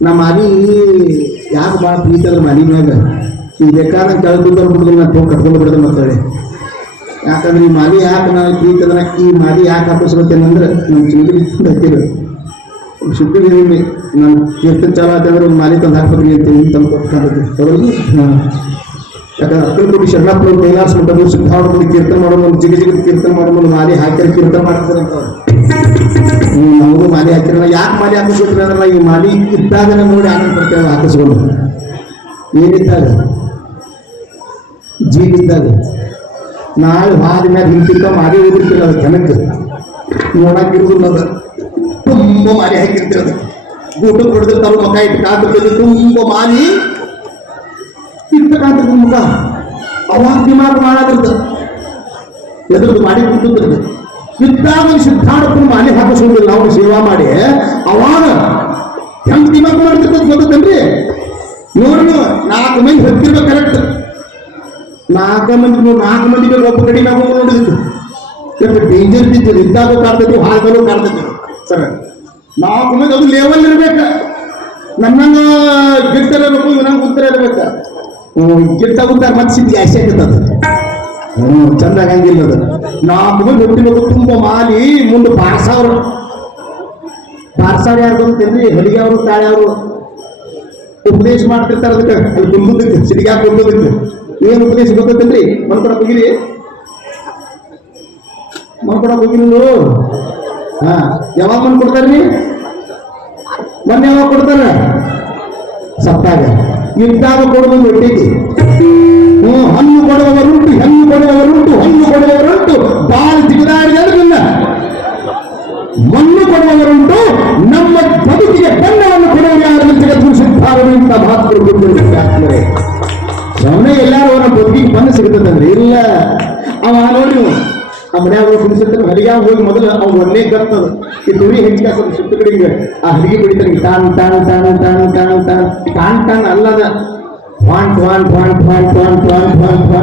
ನಮ್ಮ ಮಾಲಿ ಯಾಕೆ ಭಾಳ ಪ್ರೀತಿ ಅದ್ರ ಮನೆ ಮ್ಯಾಗ? ಈ ಬೇಕಾದ್ರೆ ಕೆಳಗೆ ಬಿದ್ದವ್ರು ಬಿಡುದಿಲ್ಲ ನಾನು ತೊಗೊಂಡು ಕಟ್ಕೊಂಡು ಬಿಡೋದು ಮಕ್ಕಳೇ. ಯಾಕಂದ್ರೆ ಈ ಮಾಲಿ ಯಾಕೆ ನಾವು ಪ್ರೀತಿ ಈ ಮಾಲಿ ಯಾಕೆ ಹಾಕಿಸ್ಬೇಕೇನಂದ್ರೆ ನಮ್ಮ ಚಿಂತೆ ಹತ್ತಿರ ನಿಮ್ಮೆ ನಮ್ಮ ಕೀರ್ತನ ಚಾಲ ಆತಂದ್ರೆ ಒಂದು ಮಾಲಿ ತಂದು ಹಾಕ್ಬೇಕು ಅಂತ ಹಿಂಗೆ ತಂದು ಹೌದು ಹಾಂ. ಯಾಕಂದ್ರೆ ಅಕ್ಕಲಕೋಟಿ ಶರಣಪ್ಪನ ಕೈಲಾಸ ಮಠದ ಸಿದ್ಧಾವಣದಲ್ಲಿ ಕೀರ್ತನ ಮಾಡೋದು, ಒಂದು ಜಿಗ ಚಿಕ್ಕ ಕೀರ್ತನ ಮಾಡೋದು, ಒಂದು ಮಾಲಿ ಹಾಕಿ ಕೀರ್ತನ ಮಾಡ್ತಾರೆ ಅಂತ ಅವ್ರು. ಮಾಲೆ ಮಾಲಿ ಹಾಕಿರಲ್ಲ, ಯಾಕೆ ಮಾಲೆ ಹಾಕಿಸ್ಕೊಟ್ರಿ ಅಂದ್ರೆ ಈ ಮಾಲಿ ಇದ್ದಾಗ ನೋಡಿ ಆನಂದ ಪಡ್ತೇವೆ ಹಾಕಿಸ್ಕೊಂಡು ಏನಿದ್ದಾಗ? ಜೀವಿದ್ದಾಗ ನಾಳೆ ಹಾದ ಮ್ಯಾಗ ಹಿಂತಿಕ್ಕ ಮಾರಿ ಹೋಗಿರ್ತಿಲ್ಲ ಅದು ಜನಕ್ಕೆ. ನೋಡಕ್ಕಿರುದಿಲ್ಲ ಅದು. ತುಂಬ ಮಾರಿ ಹಾಕಿರ್ತಿರೋದು ಊಟ ಕೊಡ್ತಿರ್ತಾವ ಮಕ್ಕ ಇಟ್ಟು ಕಾತಿರ್ತದೆ ತುಂಬ ಮಾಲಿ ಇಟ್ಟ ಕಾತಿರ್ತದೆ ಮುಖ. ಅವಾಗ ದಿಮಾಗ್ ಮಾಡಾಗಿರ್ತದೆ ಎದ್ರದ್ದು ಮಾಡಿ ಕುಂತಿರ್ತದೆ ಇದ್ದಾಗ ಸಿದ್ಧಾರ್ಥನ ಮಾಲೆ ಹಾಕಿಸೋದಿಲ್ಲ ನಾವು ಸೇವಾ ಮಾಡಿ, ಅವಾಗ ಹೆಂಗ್ ದಿಮಾಗ್ ಮಾಡ್ತಿರ್ತದ ಗೊತ್ತೇನ್ರಿ ನೋಡಿ ನೀವು ನಾಲ್ಕು ಮಂದಿ ಹೊತ್ತಿರ್ಬೇಕು ಕರೆಕ್ಟ್ ನಾಲ್ಕು ಮಂದಿ ನಾಲ್ಕು ಮಂದಿಗೆ ಒಬ್ಬ ಕಡೆ ನಾವು ನೋಡಿದ್ದು. ಯಾಕೆ ಡೇಂಜರ್ ಇದ್ದಿದ್ದು, ಇದ್ದಾಗ ಕಾಡ್ತೈತಿ ಹಾಲ್ಗಳು ಕಾಡ್ತೈತಿ ಸರ್, ನಾಲ್ಕು ಮಂದಿ ಅದು ಲೆವೆಲ್ ಇರ್ಬೇಕು. ನನ್ನ ಗಿಟ್ಟ ಇರ್ಬೇಕು ಇವನಂಗ ಉತ್ತರ ಇರ್ಬೇಕು. ಗಿಡ್ತ ಉತ್ತರ ಮತ್ತೆ ಸಿದ್ಧಿ ಆಸೆ ಆಗ್ತದೆ. ಚಂದ ಆಗಂಗಿಲ್ಲ ಅದು ನಾಲ್ಕು ಮಂದಿ ಹುಟ್ಟಿಬೇಕು ತುಂಬ ಮಾಲಿ, ಮುಂದೆ ಪಾರ್ಸಾವ್ರು ಬಾರ್ಸಾವ್ರು ಯಾರು ಗೊತ್ತೇನ್ರಿ ಹೊಲಿಗೆ ಅವರು ತಾಳೆ ಅವರು ಉಪದೇಶ ಮಾಡ್ತಿರ್ತಾರೆ ಅದಕ್ಕೆ. ಅಲ್ಲಿ ಕುಂದದಕ್ಕೆ ಸಿಡಿಗ್ಯಾಗ ಕುಂದದಕ್ಕೆ ಏನು ಉಪದೇಶ ಗೊತ್ತೈತಲ್ರಿ ಮನ್ಕೊಡ ಹೋಗಿರಿ ಮನ್ಕೊಡ ನೀವು ಹಾ, ಯಾವಾಗ ಮನ್ ಕೊಡ್ತಾರ್ರಿ ಮೊನ್ನೆ ಯಾವಾಗ ಕೊಡ್ತಾರ? ಸತ್ತಾಗ ಇದ್ದಾಗ ಕೊಡುವುದು ಒಟ್ಟಿಗೆ. ಹ್ಞೂ ಹಣ್ಣು ಕೊಡುವವರುಂಟು ಹೆಣ್ಣು ಕೊಡುವವರುಂಟು ಹಣ್ಣು ಕೊಡುವವರುಂಟು ಬಾಳ ಜಿಗದಾಡಿದಲ್ಲ ಮಣ್ಣು ಕೊಡುವವರುಂಟು ನಮ್ಮ ಬದುಕಿಗೆ ಬಣ್ಣವನ್ನು ಕೊಡುವರು ಯಾರನ್ನು ಜಗತ್ತು ಸಿದ್ಧಾರವಿಂತ ಮಹಾತ್ಮರು ಗುರುತಿರುತ್ತಾರೆ ಸಮಯ ಎಲ್ಲಾರು ಅವರ ಬದುಕಿಗೆ ಬಂದು ಸಿಗುತ್ತಂದ್ರೆ ಇಲ್ಲ. ಅವ ನೋಡಿ ಆ ಮನ್ಯಾಗ ಹೋಗಿ ಕುಣಿಸಿರ್ತಾನೆ ಹಲಿಗೆ ಹೋಗಿ ಮೊದಲು ಅವ್ನು ಒಂದೇ ಕತ್ತದ ಈ ತುರಿ ಹೆಚ್ಚಿಗೆ ಸ್ವಲ್ಪ ಸುತ್ತ ಕಡೆಗೆ ಆ ಹಲಿಗೆ ಬಿಡಿತಾನೆ, ಟಾನ್ ಟಾನ್ ಟಾನ್ ಟಾನ್ ಟಾನ್ ಟಾನ್ ಟಾನ್ ಟಾನ್, ಅಲ್ಲದ point point point point point point point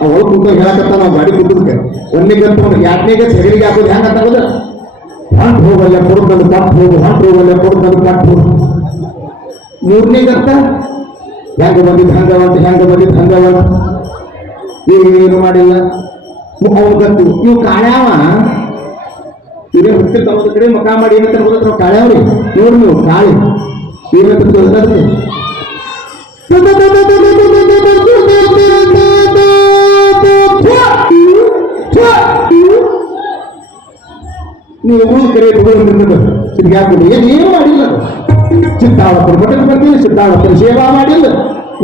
ಅವ್ ಒಳಗೆ ಕುಂತ ಹೇಳಕತ್ತ ನಾವು ಗಾಡಿ ಕುಂತದಕ್ಕೆ ಒಂದಿಗೆ ತೊಗೊಂಡು ಎರಡನೇ ಗಂಟು ಹೆಗಲಿಗೆ ಹಾಕೋದು ಹೆಂಗೆ ಅಂತ ಹೋದ್ರೆ ಹೊಂಟ್ ಹೋಗಲ್ಲ ಕೊಡ್ಕೊಂಡು ಕಟ್ಟು ಹೋಗು, ಹೊಂಟ್ ಹೋಗಲ್ಲ ಕೊಡ್ಕೊಂಡು ಕಟ್ಟು ಹೋಗು. ಮೂರನೇ ಗಂಟ ಹೆಂಗ ಬಂದಿದ್ದು ಹಂಗವಂತ ಹೆಂಗ ಬಂದಿದ್ದು ಹಂಗವಂತ ಏನು ಮಾಡಿಲ್ಲ. ಅವ್ನು ಗತ್ತು ಇವು ಕಾಣ್ಯಾವ ಇದೇ ಹುಟ್ಟಿರ್ತಾವ ಕಡೆ ಮಕ ಮಾಡಿ ಏನಂತ ಗೊತ್ತ ಕಾಳ್ಯಾವ್ರಿ ನೋಡಿ ನೀವು, ಕಾಳಿ. ಏನಂತ ನೀವು ಕರೆ ತಗೊಂಡಿರ್ತದೆ ಸಿದ್ಧಾಕೊಂಡು ಏನೇನು ಮಾಡಿಲ್ಲ. ಸಿದ್ಧಾಳಪ್ಪನ ಮಠಕ್ಕೆ ಬರ್ತೀನಿ ಸಿದ್ಧಾಳಪ್ಪನ ಸೇವಾ ಮಾಡಿಲ್ಲ.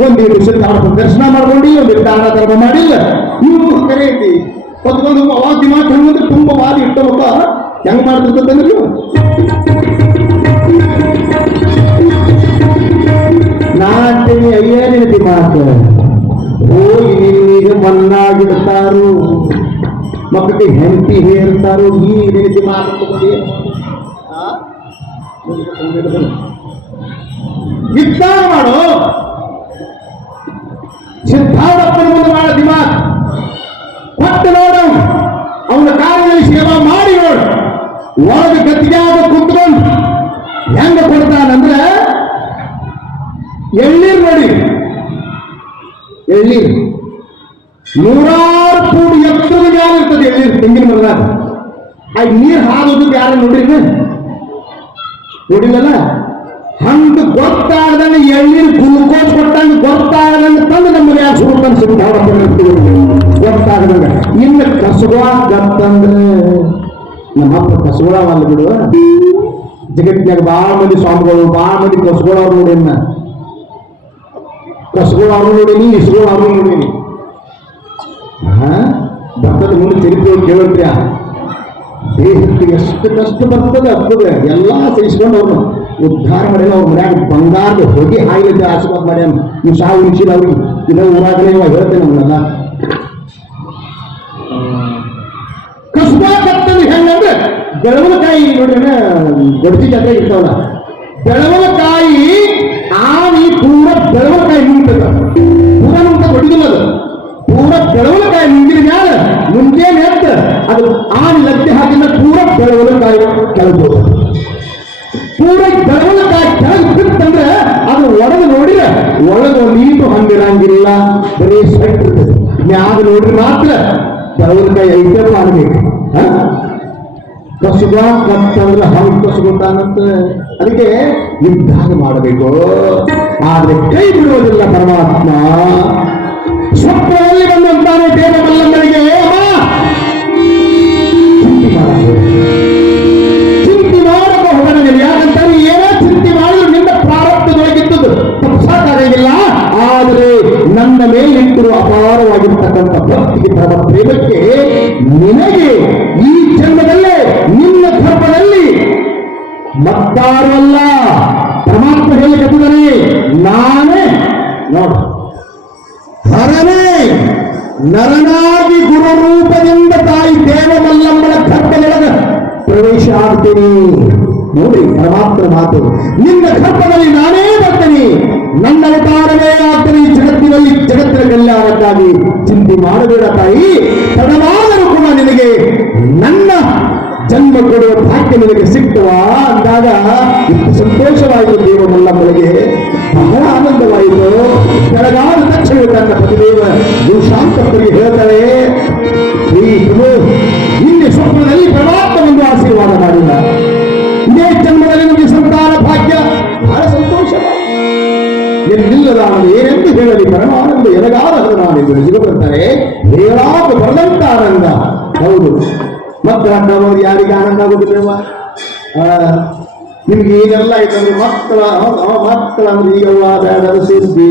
ಒಂದೀಡು ಸಿದ್ಧಾಳಪ್ಪನ ದರ್ಶನ ಮಾಡ್ಕೊಂಡು ಒಂದೀಡು ದಾನ ಧರ್ಮ ಮಾಡಿಲ್ಲ. ಮೂರು ಕರೆ ಐತಿ. ಹೊತ್ಕೊಂಡು ಅವಾಗ ದಿಮಾಕ್ ಹೆಂಗಂದ್ರೆ ತುಂಬ ವಾದ ಇಟ್ಟವಪ್ಪ ಹೆಂಗ್ ಮಾಡ್ತಿರ್ತಂದ್ರೆ ನೀವು ನಾಟಿನಿ ಅಯ್ಯನಿನ ಮಾತು. ಹೋಗಿ ನಿನ್ನೀಗ ಮನ್ನಾಗಿಡ್ತಾರು ಮಕ್ಕಳಿಗೆ ಹೆಂಡತಿ ಹೇಳ್ತಾರೋ ಈ ರೀತಿ ಮಾತುಕತೆ ವಿಚಾರ ಮಾಡು. ಸಿದ್ಧಾರ್ಥಪ್ಪನ ಮುಂದೆ ಮಾಡ ದಿಮಾಕ್ ಕೊಟ್ಟು ನೋಡು. ಅವನ ಕಾಲದಲ್ಲಿ ಸೇವಾ ಮಾಡಿ ನೋಡು. ಒಳಗೆ ಗತ್ತಿಗೆ ಕುತ್ಕೊಂಡು ಹೆಂಗ ಕೊಡ್ತಾನಂದ್ರೆ ಎಳ್ಳೀರು ನೂರಾರು ಫೂಟ್ ಎತ್ತರದ ಮ್ಯಾಲ ಇರ್ತದೆ ಎಳ್ಳೀರು ತೆಂಗಿನ ಮರದಾಗ ಆ ನೀರು ಹಾದು ಯಾರು ನೋಡ್ರಿ ನೋಡಿಲ್ಲಲ್ಲ? ಹಂಗ ಗೊತ್ತಾಗದಂಗ ಎಳ್ಳೀರು ಗ್ಲುಕೋಸ್ ಕೊಟ್ಟಂಗ ಗೊತ್ತಾಗದಂಗ ತಂದು ನಮ್ಮ ಯಾರು ಸುರುತ್ತಂತ ಸಿಗ್ತಾವ ಗೊತ್ತಾಗದಂಗ. ಇನ್ನು ಕಸಬಾ ಗತ್ತಂದ್ರೆ ನಮ್ಮಪ್ಪ ಕಸಗಳವಲ್ಲ ಬಿಡುವ ಜಗತ್ತಿನಾಗ ಭಾಳ ಮಂದಿ ಸ್ವಾಮಿಗಳು, ಭಾಳ ಮಂದಿ ಕಸಗಳವ್ರು ನೋಡಿನ ಕಸಗಳು ಅವ್ರು ನೋಡೀನಿ ಇಸ್ಗಳು ಅವ್ರು ನೋಡೀನಿ. ಹಾ? ಭಕ್ತದ ಮುಂದೆ ಚರಿತ್ರೆ ಕೇಳಿದ್ರ್ಯ ದೇಹಕ್ಕೆ ಎಷ್ಟು ಕಷ್ಟ ಬರ್ತದೆ ಆಗ್ತದೆ ಎಲ್ಲ ಸಹಿಸ್ಕೊಂಡು ಅವ್ರು. ಉದ್ಧಾರ ಮಾಡ್ಯಾನ ಅವ್ರ ಮನ್ಯಾಗ ಬಂಗಾರದ ಹೊಗೆ ಹಾಯಿಲಿದ್ದ ಆಶೀರ್ವಾದ ಮಾಡ್ಯಾನ ನೀವು ಸಾವು ಉಳಿಸಿಲ್ಲ ಅವ್ರಿಗೆ. ಇನ್ನ ಊರಾಗಲೇ ಇವಾಗ ಹೇಳ್ತೇನೆ ಅವನ್ನೆಲ್ಲ ಕಸ್ಬಾ ಕರ್ತವ್ಯ ಹೆಂಗಂದ್ರೆ ಬೆಳವಲಕಾಯಿ ನೋಡ್ರಿ ಗಡ್ತಿ ಜಾತ್ರೆ ಇರ್ತಾವಲ್ಲ. ಬೆಳವಲಕಾಯಿ ಆನಿ ಪೂರ ಬೆಳವಕಾಯಿ ನಿಂತದ ಪೂರ ನಿಂತ ಹೊಡಿದಿಲ್ಲ ಅದು. ಪೂರ ಬೆಳವಲಕಾಯಿ ನಿಂತಿನ ಮ್ಯಾಲ ಮುಂಚೆನೆ ಎತ್ತ ಅದು ಆವಿ ಲಗ್ಗೆ ಹಾಕಿದ ಪೂರ ಬೆಳವಲಕಾಯಿ ಕೆಳಗೆ ಪೂರ ಬೆಳವಣಿಗೆ ಕೆಳಗೆ ಬಿತ್ತಂದ್ರೆ ಅದು ಒಳಗೆ ನೋಡಿದ್ರೆ ಒಳಗೆ ನೀಟು ಹಂಗಿರಂಗಿಲ್ಲ, ಬರೀ ಸೆಟ್ ಇರ್ತದೆ. ಮ್ಯಾಗ ನೋಡ್ರಿ ಮಾತ್ರ ಬೆಳವಣಿಗೆ ಐತೆ ಮಾಡ್ಬೇಕು ಕಸುಗ ಕತ್ತಂದ್ರೆ ಹಂಗೆ ಕಸುಗುತ್ತಾನಂತ? ಅದಕ್ಕೆ ಯುದ್ಧ ಮಾಡಬೇಕು. ಆದ್ರೆ ಕೈ ಬಿಡುವುದಿಲ್ಲ ಪರಮಾತ್ಮ. ಸ್ವಪ್ನದಲ್ಲಿ ಬಂದಂತಾನೆ ದೇವ ಬಲ್ಲಂದರಿಗೆ ಚಿಂತೆ ಮಾಡಬಹುದು ಯಾಕಂತಾರೆ ಏನೋ ಚಿಂತೆ ಮಾಡಿದ್ರು ನಿನ್ನ ಪ್ರಾರಬ್ಧದೊಳಗಿದ್ದದ್ದು ತಪ್ಪಾಗಿಲ್ಲ ಆದರೆ ನನ್ನ ಮೇಲಿಟ್ಟಿರುವ ಅಪಾರವಾಗಿರ್ತಕ್ಕಂಥ ಭಕ್ತಿಗೆ ಪರಮ ಪ್ರೇಮಕ್ಕೆ ನಿನಗೆ ಈ ಜನ್ಮದಲ್ಲೇ ನಿನ್ನ ಗರ್ಭದಲ್ಲಿ ಮತ್ತಾರು ಅಲ್ಲ ಪರಮಾತ್ಮ ಕಟ್ಟಿದರೆ ನಾನೇ, ನೋಡ. ಹರನೇ ನರನಾಗಿ ಗುರು ರೂಪದಿಂದ ತಾಯಿ ದೇವಮಲ್ಲಮ್ಮನ ಗರ್ಭದೊಳಗ ಪ್ರವೇಶ ಆಗ್ತೀನಿ. ನೋಡಿ ಪರಮಾತ್ಮ ಮಾತು. ನಿನ್ನ ಗರ್ಭದಲ್ಲಿ ನಾನೇ ಬರ್ತೀನಿ. ನನ್ನ ಅವತಾರವೇ ಆಗ್ತೀನಿ ಜಗತ್ತಿನಲ್ಲಿ, ಜಗತ್ತಿನ ಕಲ್ಯಾಣಕ್ಕಾಗಿ. ಚಿಂತೆ ಮಾಡಬೇಡ ತಾಯಿ. ತಡವಾದರೂ ಕೂಡ ನಿನಗೆ ನನ್ನ ಜನ್ಮ ಕೊಡುವ ಭಾಗ್ಯ ನಿನಗೆ ಸಿಕ್ತವ ಅಂದಾಗ ಎಷ್ಟು ಸಂತೋಷವಾಯಿತು ದೇವಮಲ್ಲಮ್ಮನಿಗೆ ಬಹಳ ಆನಂದವಾಯಿತು. ಬೆಳಗಾದ ತಕ್ಷಣ ತನ್ನ ಪತಿದೇವ ಶಾಂತಪ್ಪರಿಗೆ ಹೇಳ್ತಾರೆ ಈ ಪ್ರಭು ಇಲ್ಲಿ ಸ್ವಪ್ನದಲ್ಲಿ ಪ್ರಮಾತ್ಮ ಒಂದು ಆಶೀರ್ವಾದ ಮಾಡಿಲ್ಲ. ಇದೇ ಜನ್ಮದಲ್ಲಿ ನಮಗೆ ಸಂತಾನ ಭಾಗ್ಯ. ಬಹಳ ಸಂತೋಷ. ಎಲ್ಲಿಲ್ಲದ ಅವನು ಏನೆಂದು ಹೇಳಲಿ ಪರಮಾನಂದ ಎಲಗಾದ ನಾನು ಇದು ನಿಜ ಬರ್ತಾರೆ ಹೇಳಾಕ ಬರದಂತ ಆನಂದ ಹೌದು. ಮಕ್ಕಳ ನಾವು ಯಾರಿಗೆ ಆನಂದ ಆಗುದಿಲ್ಲವ ನಿಮ್ಗೆ ಈಗೆಲ್ಲ ಇದ್ದಂದ್ರೆ ಮಕ್ಕಳ ಮಕ್ಕಳ ಅಂದ್ರೆ ಈಗವ್ವ ಬೇಡ ಸೇರಿಸಿ.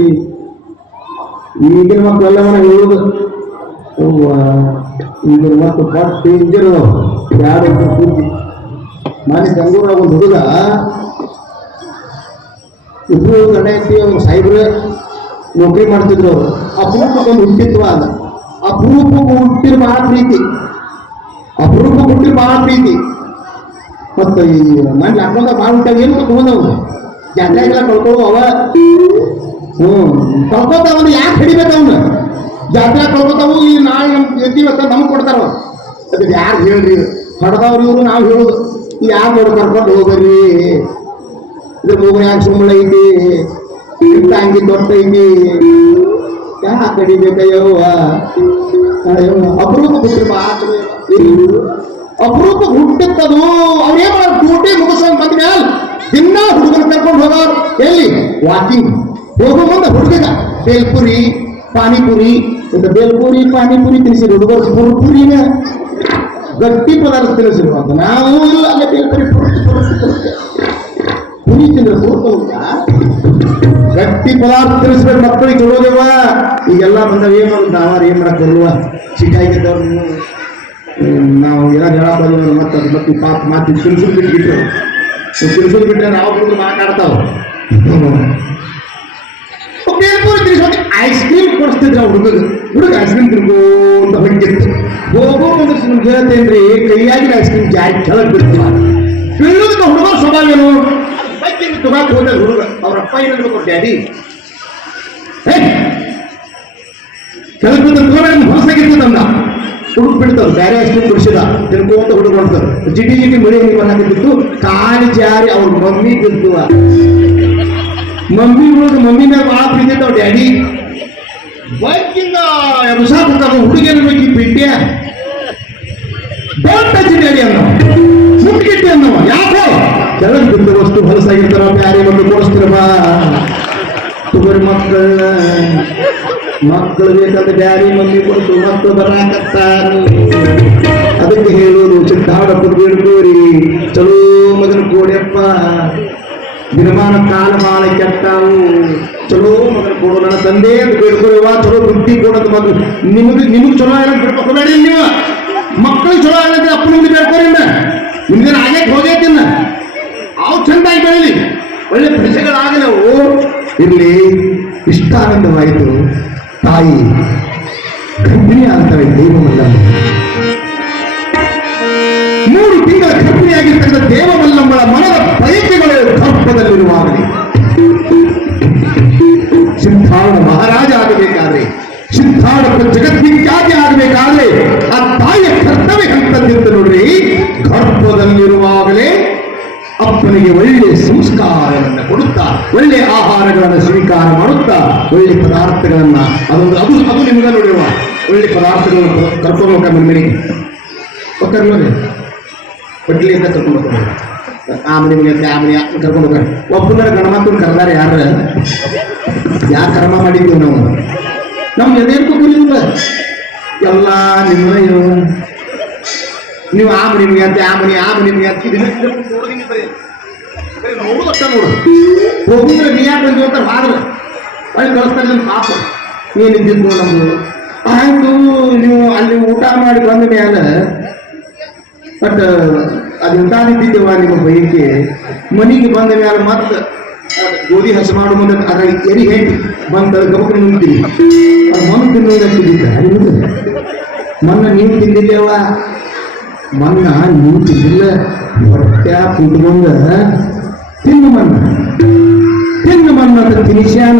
ಈಗಿನ ಮಕ್ಕಳೆಲ್ಲ ಮನೆ ಹೇಳುದು ಈಗಿನ ಮಕ್ಕಳು ಪಟ್ಟಿ ಇಂಜಿರು ಯಾರು ಕೂತಿ ಮನೆ ಗಂಗೂರ ಒಂದು ಹುಡುಗ. ಇಬ್ರು ಅವ್ರು ಸಾಹೇಬ್ರೆ ನೌಕರಿ ಮಾಡ್ತಿದ್ರು. ಅವ್ರು ಅಪರೂಪಕ್ಕೊಂದು ಹುಟ್ಟಿತ್ವ ಅದ. ಅಪರೂಪಕ್ಕೂ ಹುಟ್ಟಿರ ಮಾಡ ಪ್ರೀತಿ. ಅಪರೂಪಕ್ಕೆ ಹುಡುಗಿ ಮಹಾ ಪ್ರೀತಿ ಮತ್ತು ಈ ಮನೆ ಹಾಕೊಂಡ ಮಾಡ್ಬಿಟ್ಟಾಗ ಏನು ತಗೊಂಡವು ಜಾತ್ರೆಗೆಲ್ಲ ಕಳ್ಕೊಳ್ಳು ಅವ ಹ್ಞೂ ಕಳ್ಕೊತ ಅವನು ಯಾಕೆ ಹಿಡಿಬೇಕು ಅವನು? ಜಾತ್ರೆ ಕಳ್ಕೊತಾವು ಈ ನಾಳೆ ನಮ್ಮ ಎತ್ತೀವತ್ತ ನಮ್ಗೆ ಕೊಡ್ತಾರ ಅದು ಯಾರು ಹೇಳ್ರಿ? ಹೊಡೆದವ್ರು ಇವರು, ನಾವು ಹೇಳುದು. ಯಾರು ನೋಡಿ, ಕರ್ಕೊಂಡು ಹೋಗ್ರಿ ಇದ್ರ ಮೂಗನ್ಯಾಗ ಸುಮ್ಮನೆ ಐತಿ. ಇಟ್ಟ ಹಂಗಿ ದೊಡ್ಡ ಐತಿ. ಯಾಕೆ ಕಡಿಬೇಕಯ್ಯವ್ವ ಅಪರೂಪ ಹುಟ್ಟಿ ಮಾತ್ರ ಅಪರೂಪ ಹುಟ್ಟಿತ್ತದು. ಅವ್ರೇ ಮಾಡೋದು ಡ್ಯೂಟಿ ಮುಗಿಸ್ಕೊಂಡು ಬಂದ ಮೇಲೆ ದಿನ ಹುಡುಗರು ಕರ್ಕೊಂಡು ಹೋಗೋರು ಎಲ್ಲಿ? ವಾಕಿಂಗ್. ಹೋಗೋ ಮುಂದೆ ಹುಡುಗ ಬೇಲ್ಪುರಿ, ಪಾನಿಪುರಿ. ಇಂಥ ಬೇಲ್ಪುರಿ, ಪಾನಿಪುರಿ ತಿನ್ಸಿರಿ ಹುಡುಗರು. ಪುರಿ ಪುರಿನ ಗಟ್ಟಿ ಪದಾರ್ಥ ತಿನ್ಸಿರು ಅಂತ. ನಾವು ಇಲ್ಲ, ಅಲ್ಲೇ ಬೇಲ್ಪುರಿ ಪುರಿ ಪುರಿ ಪೂರ್ತ ಗಟ್ಟಿ ಪದಾರ್ಥ ತಿಳಿಸ್ಬೇಕು ಮಕ್ಕಳಿಗೆ ಚಲೋದೇವ ಈಗೆಲ್ಲ ಬಂದವ, ಏನ್ ಮಾಡೋದು ನಾವಾರ ಏನ್ ಮಾಡಕ್ ಬರುವ? ಚಿಕ್ಕಾಗಿದ್ದವ್ರು ನಾವು. ಏನಾರು ಹೇಳಕ್ ಮತ್ತೆ ಅದ್ರ ಬಗ್ಗೆ ಪಾಪ ಮಾತು ತಿನ್ಸುದ್ ಬಿಟ್ಬಿಟ್ಟು ತಿನ್ಸುದ್ ಬಿಟ್ರೆ ನಾವು ಬಂದು ಮಾತಾಡ್ತಾವ. ಐಸ್ ಕ್ರೀಮ್ ಕೊಡಿಸ್ತಿದ್ರ ಹುಡುಗ ಹುಡುಗ ಐಸ್ ಕ್ರೀಮ್ ತಿನ್ಕೋಂತ ಹೊಂಟಿತ್ತು. ಹೋಗೋ ಮುಂದೆ ನಿಮ್ಗೆ ಹೇಳ್ತೇನ್ರಿ ಕೈಯಾಗಿ ಐಸ್ ಕ್ರೀಮ್ ಜಾಯ್ ಕೆಳಗೆ ಬಿಡ್ತೀವ. ಬೀಳೋದಕ್ಕೆ ಹುಡುಗ ಸ್ವಭಾವ ಏನು? ಬೈಕಿಂಗ್ ತುಗಾಕ್ ಹೋದ ಹುಡುಗ ಅವ್ರ ಅಪ್ಪ ಏನಿರ್ಬೇಕು ಡ್ಯಾಡಿ ಬಿದ್ದ ತೋರಣ ಹೊಸಗಿತ್ತು ತಂದ ಹುಡುಗ ಬಿಡ್ತಾರ ಬೇರೆ ಅಷ್ಟು ಕುಡಿಸಿದ. ತಿನ್ಕೋತ ಹುಡುಗ ಮಾಡ್ತಾರ ಜಿಟಿ ಜಿಟಿ ಮಳಿ ಹನಿ ಬನ್ನಾಕತ್ತಿತ್ತು ಕಾಲಿ ಜಾರಿ ಅವ್ರ ಮಮ್ಮಿ ಬಿದ್ದು. ಮಮ್ಮಿ ಹುಡುಗ ಮಮ್ಮಿ ಮ್ಯಾಗ ಭಾಳ ಪ್ರೀತಿರ್ತಾವ ಡ್ಯಾಡಿ. ಬೈಕಿಂದ ವಿಷ ಕೊಡ್ತಾವ ಹುಡುಗೇನು ಬಿಟ್ಟ್ಯಾ ಬಿಟ್ಟೆ. ಟಚ್ ಡ್ಯಾಡಿ ಅನ್ನೋ. ಮುಟ್ಗಿಟ್ಟಿ ಅನ್ನೋ. ಯಾಕೋ? ಕೆಳಗೆ ಬಿದ್ದ ವಸ್ತು ಹೊಲಸಾಗಿರ್ತಾರ ಬ್ಯಾರಿ ಬಂದು ಕೊಡಿಸ್ತಿರಪ್ಪ. ತುಗರಿ ಮಕ್ಕಳನ್ನ, ಮಕ್ಕಳು ಬೇಕಂತ ಬ್ಯಾರಿ ಮಂದಿ ಕೊಟ್ಟು ಮಕ್ಕಳು ಬರಾಕತ್ತಾರ. ಅದಕ್ಕೆ ಹೇಳೋದು ಚಿತ್ತಾಡಪ್ಪ ಬೇಡ್ಕೋರಿ ಚಲೋ ಮಗನ ಕೋಡಿಯಪ್ಪ. ದಿನಮಾನ ಕಾಲಮಾನ ಕೆಟ್ಟಾವು. ಚಲೋ ಮಗನ ಕೊಡು, ನನ್ನ ತಂದೆ ಅಂತ ಬೇಡ್ಕೋರಿವ ಚಲೋ ಬುದ್ಧಿ ಕೊಡೋದು ಮಗು. ನಿಮಗೆ ನಿಮಗೆ ಚಲೋ ಇಲ್ಲ ಬಿಡ್ಬೇಕು. ನೀವು ಮಕ್ಕಳಿಗೆ ಚಲೋ ಇಲ್ಲ ಅಪ್ಪನಿಂದ ಬೇಡ್ಕೋರಿ ನಿಮ್ದೇನು ಆಗಕ್ಕೆ ಹೋಗೈತಿನ್ನ ಅವು ಚಂದಾಗಿ ಬೆಳೀಲಿ ಒಳ್ಳೆ ಪ್ರಜೆಗಳಾಗಲವು ಇರಲಿ, ಇಷ್ಟಾನಂದವಾಯಿತು ತಾಯಿ. ಗರ್ಭಿಣಿ ಅಂತಾರೆ ದೇವಮಲ್ಲಮ್ಮ. ಮೂರು ತಿಂಗಳ ಗರ್ಭಿಣಿಯಾಗಿರ್ತಕ್ಕಂಥ ದೇವಮಲ್ಲಮ್ಮಳ ಮನದ ಬಯಕೆಗಳು ಗರ್ಭದಲ್ಲಿರುವಾಗಲೇ. ಸಿದ್ಧಾರಣ ಮಹಾರಾಜ ಆಗಬೇಕಾದ್ರೆ ಸಿದ್ಧಾರಣ ಜಗದ್ವಿಖ್ಯಾತಿ ಆಗಬೇಕಾದ್ರೆ, ಆ ತಾಯಿಯ ಕರ್ತವ್ಯ ಅಂತಂದಿತ್ತು ನೋಡ್ರಿ, ಗರ್ಭದಲ್ಲಿರುವಾಗಲೇ ಅಪ್ಪನಿಗೆ ಒಳ್ಳೆ ಸಂಸ್ಕಾರವನ್ನು ಕೊಡುತ್ತಾ, ಒಳ್ಳೆ ಆಹಾರಗಳನ್ನು ಸ್ವೀಕಾರ ಮಾಡುತ್ತಾ, ಒಳ್ಳೆ ಪದಾರ್ಥಗಳನ್ನ, ಅದೊಂದು ಅದು ಅದು ನಿಮ್ಗೆ ನೋಡಿರುವ, ಒಳ್ಳೆ ಪದಾರ್ಥಗಳನ್ನು ಕರ್ಕೊಂಡು ಹೋಗ ಮನೆಗೆ? ಒಕ್ಕರ್ಲೋದೆ ಹೊಟ್ಲಿಯಿಂದ ಕರ್ಕೊಂಡು ಹೋಗ್ತಾರೆ ಆಮೇಲೆ ಮನೆ ಆಮನೆ ಕರ್ಕೊಂಡು ಹೋಗ್ತಾರೆ ಒಬ್ಬನ ಗಣಮಕ್ಕಳು ಕರೆದಾರೆ, ಯಾರು? ಯಾರು ಕರ್ಮ ಮಾಡಿದ್ದೀವಿ ನಾವು? ನಮ್ಗೆ ಎದೇನು ಎಲ್ಲ ನಿಮ್ಮ ನೀವು ಆ ನಿಮ್ಗೆ ಅಂತ ಆ ಮನೆ ಆ ಮನೆ ಅಂತ ಹೋಗಿದ್ರೆ ನೀ ಬಂದು ಅಂತ ಮಾಡಿದ್ರೆ ಅಲ್ಲಿ ಕಳಿಸ್ತಾರೆ ಪಾಪ. ಏನಿದ್ದಿದ್ದು ನಮ್ದು. ಆಯ್ತು, ನೀವು ಅಲ್ಲಿ ಊಟ ಮಾಡಿ ಬಂದ ಮೇಲೆ ಬಟ್ ಅದು ಉಂಟಾದಿದ್ದೇವ ನಿಮ್ಮ ಬೈಕೆ. ಮನೆಗೆ ಬಂದ ಮೇಲೆ ಮತ್ತೆ? ಗೋಧಿ ಹಸು ಮಾಡು ಮುಂದೆ ಅದ್ರ ಎರಿ ಹೇಳಿ. ಬಂದ ಗಮಕ ನಿಂತೀನಿ ಅದು ಮಣ್ಣು ತಿನ್ನೋದು ತಿಂದಿದ್ದ. ಮನ್ನ ನೀವು ತಿಂದಿದ್ದೇವ ಮನ್ನ ನೀವು ತಿಂದಿಲ್ಲ ಹೊಟ್ಟೆ ಕುಟ್ಕೊಂಡ ತಿನ್ನು ಮಣ್ಣ. ತಿನ್ನು ಮಣ್ಣ ಅಂತ ತಿನಿಸ್ಯಾನ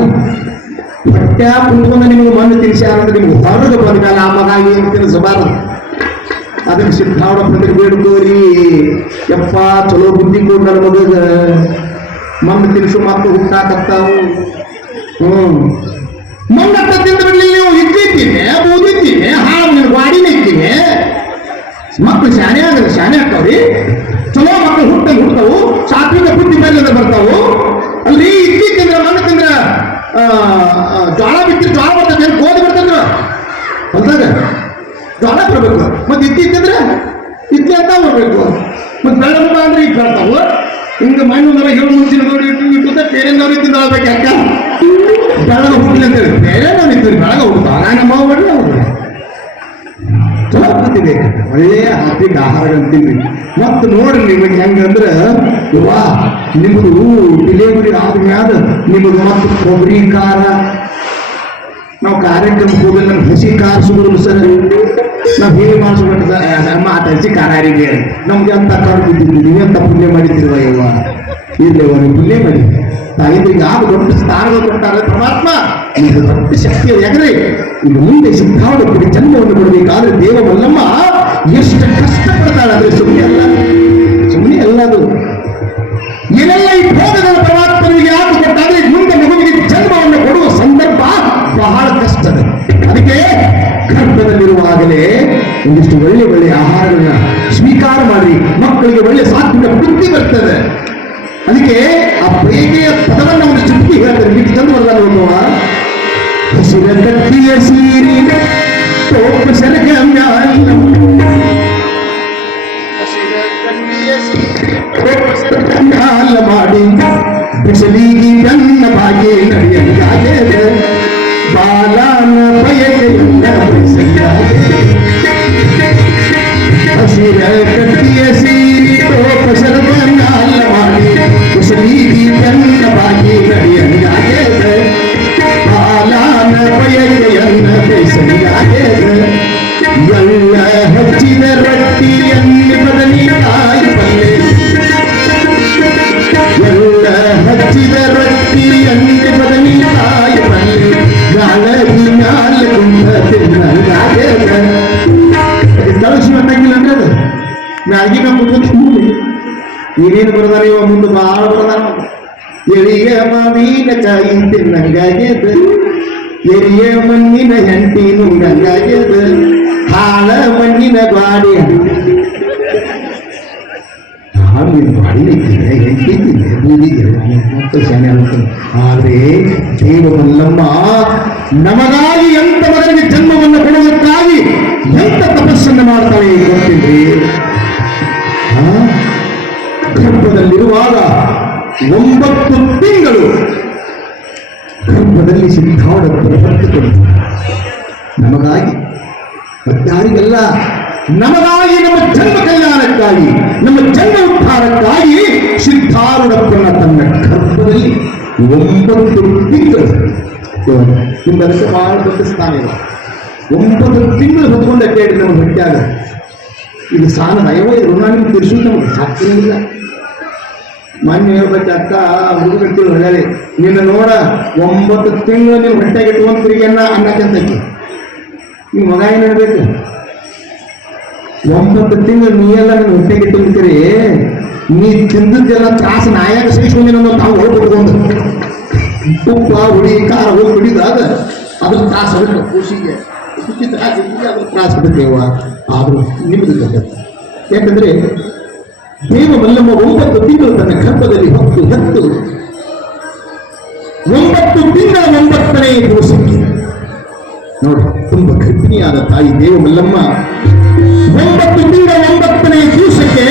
ಹೊಟ್ಟೆ ಕುಟ್ಕೊಂಡ ನಿಮಗೆ ಮಣ್ಣು ತಿನ್ಸ್ಯಾನ ಅಂತ ನಿಮ್ಗೆ ಹೊರಗೆ ಬಂದ ಮೇಲೆ ಆ ಮಗ ಏನು ತಿನ್ನಿಸಬಾರದು ಅದಕ್ಕೆ ಸಿದ್ಧಾವಣ ಬಂದ್ರೆ ಬೇಡ್ಕೋರಿ ಯಪ್ಪ, ಚಲೋ ಬುದ್ಧಿ ಕೊಡ ನನ್ನ ಮಣ್ಣು ತಿನ್ಸು ಮಕ್ಕಳು ಹುಟ್ಟಾಕತ್ತಾವು. ಹ್ಮ್. ಮಣ್ಣತ್ತ ತಿಂದ ಬಿಡ್ಲಿ ನೀವು ಇಟ್ಟಿದ್ದೀನಿ, ಬೂದಿದ್ದೀನಿ ಹಾಳು ಗಾಡಿನ ಇದ್ದೀನಿ ಮಕ್ಕಳು ಶಾಣೆ ಆಗಲ್ಲ, ಶಾಣೆ ಆಗ್ತಾವ್ರಿ. ಚಲೋ ಮಕ್ಕಳು ಹುಟ್ಟಲ್ಲಿ ಹುಟ್ಟವು ಸಾತ್ವಿಕ ಬುದ್ಧಿ ಮೇಲೆ ಬರ್ತಾವು. ಅಲ್ಲಿ ಇಡ್ಲಿ ತಿಂದ್ರ, ಮಣ್ಣು ತಿಂದ್ರ ಜ್ವಾಳ ಬಿಟ್ಟು ಜ್ವಾಳ ಬರ್ತದೆ ಗೋಧಿ ಬರ್ತಂದ್ರ ಹೊಲ್ದಾಗ ಜ್ವಾಳ ಬರ್ಬೇಕು. ಮತ್ತೆ ಇತ್ತಿ ಇತ್ತಿದ್ರೆ ಇತ್ತಿ ಅಂತ ಬರ್ಬೇಕು. ಮತ್ತೆ ಬೆಳಗ್ಗೆ ಅಂದ್ರೆ ಈಗ ಬರ್ತಾವು. ಹಿಂಗ ಮಣ್ಣು ಮರ, ಹೇಳು ನೋಡಿ ಇಟ್ಟು ಬೇರೆ ನಾವು ಇದ್ದಿದ್ದು ಆಗ್ಬೇಕು ಯಾಕ? ಬೆಳಗ್ಗೆ ಹುಟ್ಲಿ ಅಂತೇಳಿ. ಬೇರೆ ನಾವು ಇತ್ತು ಬೆಳಗ್ಗೆ ಹುಡ್ತಾವ ನಾನು ನಮ್ಮ ಬುದ್ಧಿ ಒಳ್ಳೆಯ ಸಾತ್ವಿಕ ಆಹಾರಗಳನ್ನು ತಿನ್ರಿ. ಮತ್ತು ನೋಡ್ರಿ ನಿಮಗೆ ಹೆಂಗಂದ್ರ ವಾ ನಿಮ್ದು ಡಿಲಿವರಿ ಆದ್ಮ್ಯಾದ ನಿಮಗೆ ಮತ್ತು ಕೊಬ್ಬರಿ ಖಾರ. ನಾವು ಕಾರ್ಯಕ್ರಮಕ್ಕೆ ಹೋಗಿ ನಮ್ಗೆ ಹಸಿ ಕಾರ್ ಸಿಗುದಿಲ್ಲ ಸರ್ ನಾವು ಹೇಗೆ ಮಾಡಿಸ್ಬಿಟ್ಟು ನಮ್ಮ ಆತ ಹಸಿ ಕಾರಿಗೆ ನಮ್ಗೆ ಅಂತ ಖಾರ ಬಿದ್ದಿದ್ದೀವಿ ನೀವೆಂತ ಪುಣ್ಯ ಮಾಡಿದ್ದೀರವ ಯವ್ವ? ಇರ್ಲೇವ ನೀವು ಪುಣ್ಯ ಮಾಡಿ ತಾಯಿದ್ರಿಗೆ ಆಗ ದೊಡ್ಡ ಕೊಟ್ಟಾರೆ ಪರಮಾತ್ಮ ಇದು ದೊಡ್ಡ ಶಕ್ತಿ ಯಾಕ್ರಿ? ಮುಂದೆ ಸಿದ್ಧಾವಣ ಕೊಡಿ ಜನ್ಮವನ್ನು ಕೊಡಬೇಕಾದ್ರೆ ದೇವ ಮಲ್ಲಮ್ಮ ಎಷ್ಟು ಕಷ್ಟಪಡ್ತಾಳೆ ಅಂದ್ರೆ ಸುಮ್ಮನೆ ಅಲ್ಲ. ಸುಮ್ಮನೆ ಅಲ್ಲದು. ಏನೆಲ್ಲ ಈ ಭೋಗಗಳ ಪರಮಾತ್ಮನಿಗೆ ಯಾಕೆ ಕೊಟ್ಟಾದ್ರೆ ಮುಂದೆ ಮಗುವಿಗೆ ಜನ್ಮವನ್ನು ಕೊಡುವ ಸಂದರ್ಭ ಬಹಳ ಕಷ್ಟದ. ಅದಕ್ಕೆ ಗರ್ಭದಲ್ಲಿರುವಾಗಲೇ ಒಂದಿಷ್ಟು ಒಳ್ಳೆ ಒಳ್ಳೆ ಆಹಾರಗಳನ್ನ ಸ್ವೀಕಾರ ಮಾಡಿ ಮಕ್ಕಳಿಗೆ ಒಳ್ಳೆ ಸಾತ್ವಿಕ ಬುದ್ಧಿ ಬರ್ತದೆ. ಅದಕ್ಕೆ ಆ ಪ್ರೇಮೆಯ ಪದವನ್ನು ಒಂದು ಚುಟ್ಟಿ ಹೇಳ್ತಾರೆ ಬಿಟ್ಟು ತಂದು ಬರಲ್ಲ ನೋಡುವ ಹಸಿರ ಕಟ್ಟಿಯ ಸೀರಿ ತೋಪ ಸೆರಗ ಮ್ಯಾಲ ಮ್ಯಾಲ ಮಾಡಿ ಬಿಸಿಲಿಗೆ ನನ್ನ ಬಾಗೆ ನಡೆಯಲಾಗದ ಬಾಲಾನ ಬಯಕೆಯನ್ನ ಬಯಸಲಾಗದ ಹಸಿರ ಕಟ್ಟಿಯ ಸೀರಿ ತೋಪ ಸೆರಗ ಮ್ಯಾಲ ಮಾಡಿ ಬಿಸಿಲಿಗೆ ನನ್ನ ಬಾಗೆ ನಡೆಯಲಾಗದ ಮ್ಯಾಗಿನ ಮುಂದೆ ತಿಂದು ಏನೇನು ಬರ್ದಾರ ಇವ ಮುಂದೆ ಭಾಳ ಬರ್ದಾರ ಎಳಿಯ ಮಾವಿನಕಾಯಿ ತಿನ್ನಂಗಾಗ್ಯದ ಎರಿಯ ಮಣ್ಣಿನ ಹೆಂಟಿ ನುಂಗಂಗಾಗ್ಯದ ಹಾಳ ಮಣ್ಣಿನ ಗಾಡಿ ಹಾವಿನ ಬಾಡಿ ಇಟ್ಟಿದೆ ಎಂಟಿದ್ದಿದೆ ಬೂದಿಗೆ ಮಕ್ಕಳು ಶಾನೆ ಅನ್ಕೊಂಡು ಆದರೆ ದೇವ ಮಲ್ಲಮ್ಮ ನಮಗಾಗಿ ಎಂತ ಮಗನಿಗೆ ಜನ್ಮವನ್ನು ಕೊಡುವುದಕ್ಕಾಗಿ ಎಂತ ತಪಸ್ಸನ್ನು ಮಾಡ್ತಾಳೆ ಗೊತ್ತಿದ್ರಿ? ಗರ್ಭದಲ್ಲಿರುವಾಗ ಒಂಬತ್ತು ತಿಂಗಳು ಗರ್ಭದಲ್ಲಿ ಸಿದ್ಧಾವಣ ಪ್ರವರ್ತಕೊಂಡು ನಮಗಾಗಿ ಮತ್ತಾರಿಗೆಲ್ಲ ನಮಗಾಗಿ ನಮ್ಮ ಜನ್ಮ ಕಲ್ಯಾಣಕ್ಕಾಗಿ, ನಮ್ಮ ಜನ್ಮ ಉದ್ಧಾರಕ್ಕಾಗಿ ಸಿದ್ಧಾರೂಢಪ್ಪನ ತನ್ನ ಗರ್ಭದಲ್ಲಿ ಒಂಬತ್ತು ತಿಂಗಳು ನಿಮ್ಮ ಅದಕ್ಕೆ ಬಹಳ ದೊಡ್ಡ ಸ್ಥಾನ ಇದೆ. ಒಂಬತ್ತು ತಿಂಗಳು ಹೊತ್ಕೊಂಡ ಕೇಳಿ ನಮ್ಮ ಭೇಟಿಯಾಗ ಇದು ಸಾಲ ಇದು ಋಣ ನಿಮ್ಗೆ ತಿರ್ಸು ನಮಗೆ ಸಾಕ್ತಿರಲಿಲ್ಲ ಮೊನ್ನೆ ಹೇಳ್ಬೇಕು ಅಕ್ಕ ಹುಡುಗರ್ತೀವಿ ಹೊಳ್ಳಿ ನಿನ್ನ ನೋಡ, ಒಂಬತ್ತು ತಿಂಗಳು ನೀವು ಹೊಟ್ಟೆಗೆ ಇಟ್ಕೊಂಡ್ ತಿರುಗಿಯನ್ನ ಅನ್ನಕ್ಕಂತಕ್ಕೆ ಈ ಮಗ ಏನು ಹೇಳ್ಬೇಕು? ಒಂಬತ್ತು ತಿಂಗಳು ಎಲ್ಲ ನನ್ನ ಹೊಟ್ಟೆಗೆ ಇಟ್ಟಿರ್ತೀರಿ ನೀ ತಿಂದದ್ದೆಲ್ಲ ತ್ರಾಸ ನಾಯಾಗ ನಿನ್ನ ತಾವು ಹೋಗ್ಬಿಡ್ಕೊಂಡು ಉಪ್ಪ ಹುಡಿ ಖಾರ ಹೋಗಿ ಹಿಡಿದಾಗ ಅದ್ರ ತ್ರಾಸ ಅದಕ್ಕೆ ಖುಷಿಗೆ. ಖುಷಿ ತ್ರಾಸ ಅದ್ರ ತ್ರಾಸ ಬಿಡ್ತೇವ ಆದ್ರೂ ನಿಮ್ಮದು ಯಾಕಂದ್ರೆ ದೇವ ಮಲ್ಲಮ್ಮ ಒಂಬತ್ತು ತಿಂಗಳು ತನ್ನ ಗರ್ಭದಲ್ಲಿ ಹೊತ್ತು ಹೆತ್ತು. ಒಂಬತ್ತು ತಿಂಗಳ ಒಂಬತ್ತನೇ ದಿವಸಕ್ಕೆ. ನೋಡಿ, ತುಂಬಾ ಗರ್ಭಿಣಿಯಾದ ತಾಯಿ ದೇವ ಮಲ್ಲಮ್ಮ. ಒಂಬತ್ತು ತಿಂಗಳ ಒಂಬತ್ತನೇ ದಿವಸಕ್ಕೆ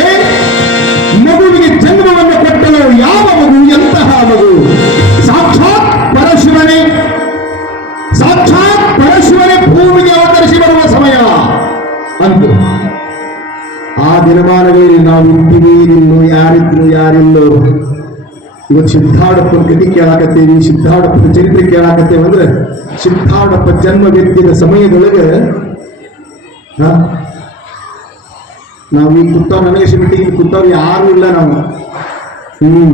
ಮಗುವಿಗೆ ಜನ್ಮವನ್ನು ಕೊಟ್ಟಲು ಯಾವ ಮಗು, ಎಂತಹ ಮಗು? ಸಾಕ್ಷಾತ್ ಪರಶಿವನೇ. ಸಾಕ್ಷಾತ್ ಪರಶಿವನೇ ಭೂಮಿಗೆ ಅವತರಿಸಿ ಬರುವ ಸಮಯ. ಅಂತು. ದಿನಮಾನಗಳಲ್ಲಿ ನಾವು ಇದ್ದೀವಿ ಇನ್ನು ಯಾರಿದ್ರು ಯಾರಿಲ್ಲೋ. ಇವತ್ತು ಸಿದ್ಧಾಡಪ್ಪನ ಕಥೆ ಕೇಳಾಕತ್ತೀವಿ ಸಿದ್ಧಾಡಪ್ಪನ ಚರಿತ್ರೆ ಕೇಳಾಕತ್ತೇವೆ ಅಂದ್ರೆ ಸಿದ್ಧಾಡಪ್ಪ ಜನ್ಮವೆತ್ತಿದ ಸಮಯದೊಳಗೆ, ಹಾ? ನಾವು ಈ ಕುತ್ತವ್ ನನಗೆ ಮೀಟಿಂಗ್ ಕುತ್ತವ್ ಯಾರು ಇಲ್ಲ ನಾವು. ಹ್ಮ್.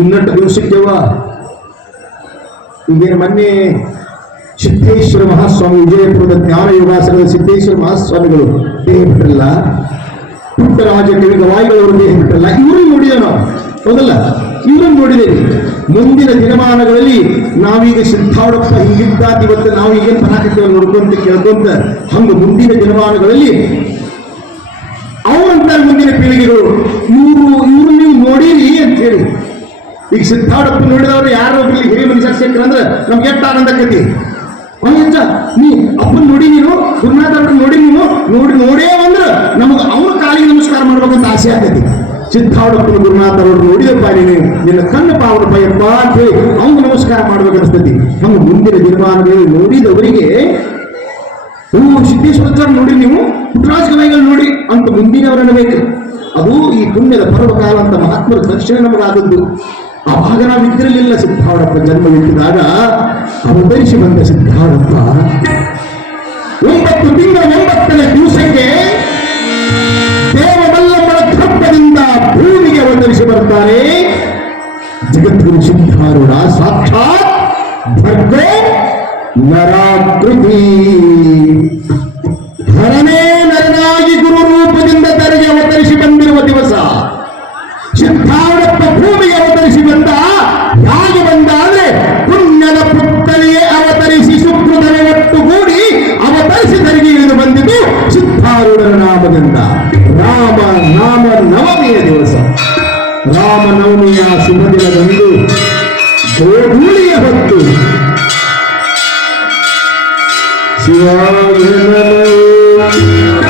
ಇನ್ನಟ್ಟು ದಿವಸಕ್ಕೆವ ಈಗೇನು ಮೊನ್ನೆ ಸಿದ್ದೇಶ್ವರ ಮಹಾಸ್ವಾಮಿ, ವಿಜಯಪುರದ ಜ್ಞಾನ ಯೋಗಾಸನದ ಸಿದ್ದೇಶ್ವರ ಮಹಾಸ್ವಾಮಿಗಳು. ದೇಹ ಬಿಟ್ಟರಲ್ಲ ಪುಟ್ಟರಾಜ ಕವಿ ಗವಾಯಿಗಳವರು ದೇಹ ಬಿಟ್ಟರಲ್ಲ ಇವ್ರನ್ನ ನೋಡಿದೆ ನಾವು? ಹೌದಲ್ಲ? ಇವರನ್ನು ನೋಡಿದೇವೆ ಮುಂದಿನ ದಿನಮಾನಗಳಲ್ಲಿ ನಾವೀಗ ಸಿದ್ಧಾಡಪ್ಪ ಹಿಂಗಿದ್ದಾತ ಇವತ್ತು ನಾವು ಈಗೇನು ಪರಾಕತ್ತೇವೆ ನೋಡ್ಕೊಂತ ಕೇಳ್ಕೊಂತ ಹಂಗ ಮುಂದಿನ ದಿನಮಾನಗಳಲ್ಲಿ ಅವರಂತ ಮುಂದಿನ ಪೀಳಿಗೆಗಳು, ಇವರು ಇವರು ನೀವು ನೋಡಿರಿ ಅಂತ ಹೇಳಿ. ಈಗ ಸಿದ್ಧಾಡಪ್ಪ ನೋಡಿದವರು ಯಾರೋ ಇಲ್ಲಿ ಹಿರಿಯ ಮನುಷ್ಯ ಅಂದ್ರೆ ನಮ್ಗೆ ಎಷ್ಟು ಆನಂದ ಆಕತಿ? ಅಯ್ಯಚ್ಚ ನೀ ಅಪ್ಪನ ನೋಡಿ ನೀನು ಗುರುನಾಥ ನೋಡಿ ನೀನು, ನೋಡಿ ನೋಡೇ ಅಂದ್ರೆ ನಮಗೆ ಅವ್ರ ಕಾಲಿಗೆ ನಮಸ್ಕಾರ ಮಾಡ್ಬೇಕಂತ ಆಸೆ ಆಗ್ತೈತಿ. ಸಿದ್ಧಾಡಪ್ಪನ ಗುರುನಾಥ ಅವರು ನೋಡಿದಪ್ಪ ನೀನು ನಿನ್ನ ಕಣ್ಣ ಪಾವನಪ್ಪ ಯಪ್ಪ ಅಂತ ಹೇಳಿ ಅವ್ನು ನಮಸ್ಕಾರ ಮಾಡ್ಬೇಕನ್ನಿಸ್ತೈತಿ ಹಂಗ ಮುಂದಿನ ದಿನಮಾನಗಳಲ್ಲಿ ನೋಡಿದವರಿಗೆ ಹೂ ಸಿದ್ದೇಶ್ವರ ನೋಡಿ ನೀವು ಪುಟ್ಟರಾಜ ಗವಾಯಿಗಳು ನೋಡಿ ಅಂತ ಮುಂದಿನವರನ್ನ ಬೇಕು. ಅದು ಈ ಪುಣ್ಯದ ಪರ್ವಕಾಲ ಅಂತ ಮಹಾತ್ಮರ ದರ್ಶನ ನಮಗಾದದ್ದು. ಆವಾಗ ನಾವು ಇದ್ದಿರಲಿಲ್ಲ ಜನ್ಮ ಜನ್ಮವಿಟ್ಟಿದಾಗ ಅವತರಿಸಿ ಬಂದ ಸಿದ್ಧಾರಪ್ಪ ಒಂಬತ್ತು ತಿಂಗಳ ಒಂಬತ್ತನೇ ದಿವಸಕ್ಕೆ ದೇವಮಲ್ಲಮ್ಮನ ಕಪ್ಪದಿಂದ ಭೂಮಿಗೆ ಅವತರಿಸಿ ಬರ್ತಾರೆ. ಜಗದ್ಗುರು ಸಿದ್ಧಾರೂಢ, ಸಾಕ್ಷಾತ್ ಭರ್ಗೋ ನರಾಕೃತಿ. ಸಿದ್ಧಾರೂಢರ ರಾಮ ನಾಮ ನವಮಿಯ ದಿವಸ. ರಾಮನವಮಿಯ ಶುಭ ದಿನದಂದು ಗೋಧೂಳಿಯ ಹೊತ್ತು. ಶಿವಾಯ